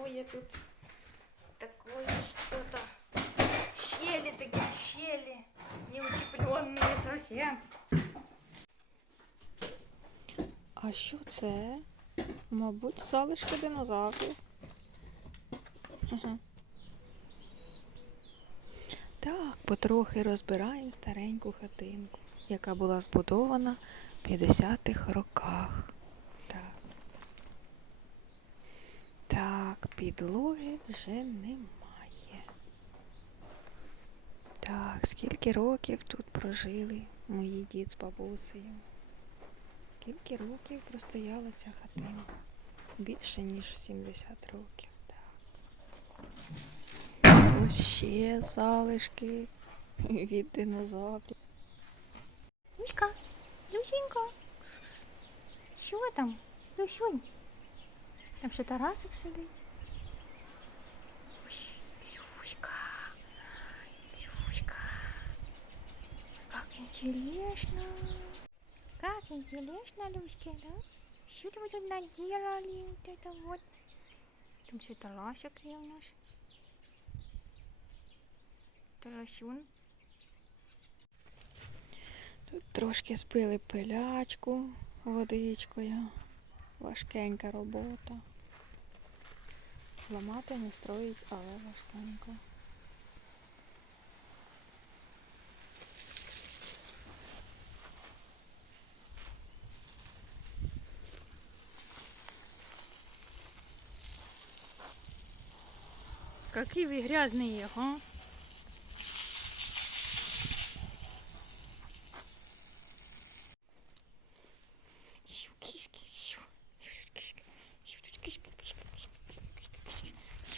такое тут, такое что-то. Щели такие, щели, неутепленные совсем. А що це? Мабуть, залишки динозаврів. Так, потрохи розбираємо стареньку хатинку, яка була збудована в 50-х роках. Так. Так, підлоги вже немає. Так, скільки років тут прожили мої дід з бабусею? Скільки років простояла ця хатинка? Більше ніж 70 років. Так. Ось ще залишки від динозаврів. Люська, Люсенька, що там? Люсюнь? Там ще Тарасик сидить. Ой, Люська, Люська, как интересно. Как интересно, Люське, да? Что вы тут наделали? Вот это вот. Там все Тарасик є у нас. Тарасюн. Тут трошки спили пилячку водичкою. Важкенька робота. Ламати не строїть, але важкенько. Какие вы грязные, а?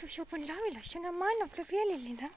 Все понравилось, все нормально, проверили, да?